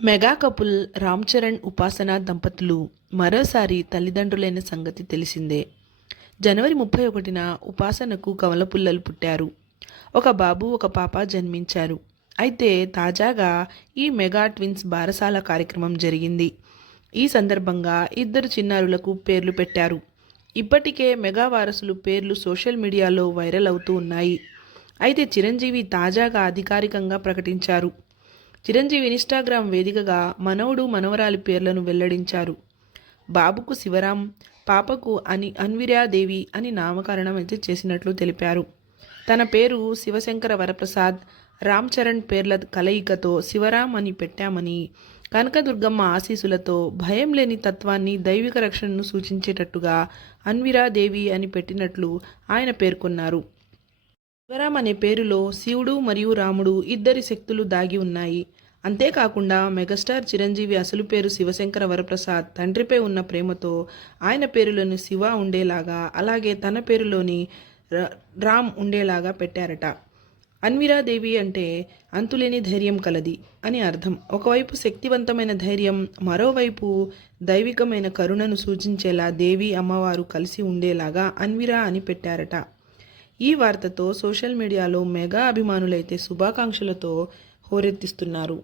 Mega couple Ram Charan, ఉపాసన దంపతులు మరోసారి తల్లిదండ్రులైన సంగతి తెలిసిందే. జనవరి 31న ఉపాసనకు కవలపిల్లలు పుట్టారు. ఒక బాబు, ఒక పాప జన్మించారు. అయితే తాజాగా ఈ మెగా ట్విన్స్ బారసాల కార్యక్రమం జరిగింది. ఈ సందర్భంగా ఇద్దరు చిన్నారులకు పేర్లు పెట్టారు. ఇప్పటికే మెగా వారసులు పేర్లు సోషల్ మీడియాలో వైరల్ అవుతూ ఉన్నాయి. అయితే చిరంజీవి తాజాగా అధికారికంగా ప్రకటించారు. చిరంజీవి ఇన్స్టాగ్రామ్ వేదికగా మనవడు, మనవరాలి పేర్లను వెల్లడించారు. బాబుకు శివరాం, పాపకు అన్విరాదేవి అని నామకరణం అయితే చేసినట్లు తెలిపారు. తన పేరు శివశంకర వరప్రసాద్, రామ్ చరణ్ పేర్ల కలయికతో శివరాం అని పెట్టామని, కనకదుర్గమ్మ ఆశీస్సులతో భయం లేని తత్వాన్ని, దైవిక రక్షణను సూచించేటట్టుగా అన్విరాదేవి అని పెట్టినట్లు ఆయన పేర్కొన్నారు. శివరాం అనే పేరులో శివుడు మరియు రాముడు ఇద్దరి శక్తులు దాగి ఉన్నాయి. అంతేకాకుండా మెగాస్టార్ చిరంజీవి అసలు పేరు శివశంకర వరప్రసాద్. తండ్రిపై ఉన్న ప్రేమతో ఆయన పేరులోని శివ ఉండేలాగా, అలాగే తన పేరులోని రామ్ ఉండేలాగా పెట్టారట. అన్విరాదేవి అంటే అంతులేని ధైర్యం కలది అని అర్థం. ఒకవైపు శక్తివంతమైన ధైర్యం, మరోవైపు దైవికమైన కరుణను సూచించేలా దేవి అమ్మవారు కలిసి ఉండేలాగా అన్విరా అని పెట్టారట. ఈ వార్తతో సోషల్ మీడియాలో మెగా అభిమానులైతే శుభాకాంక్షలతో హోరెత్తిస్తున్నారు.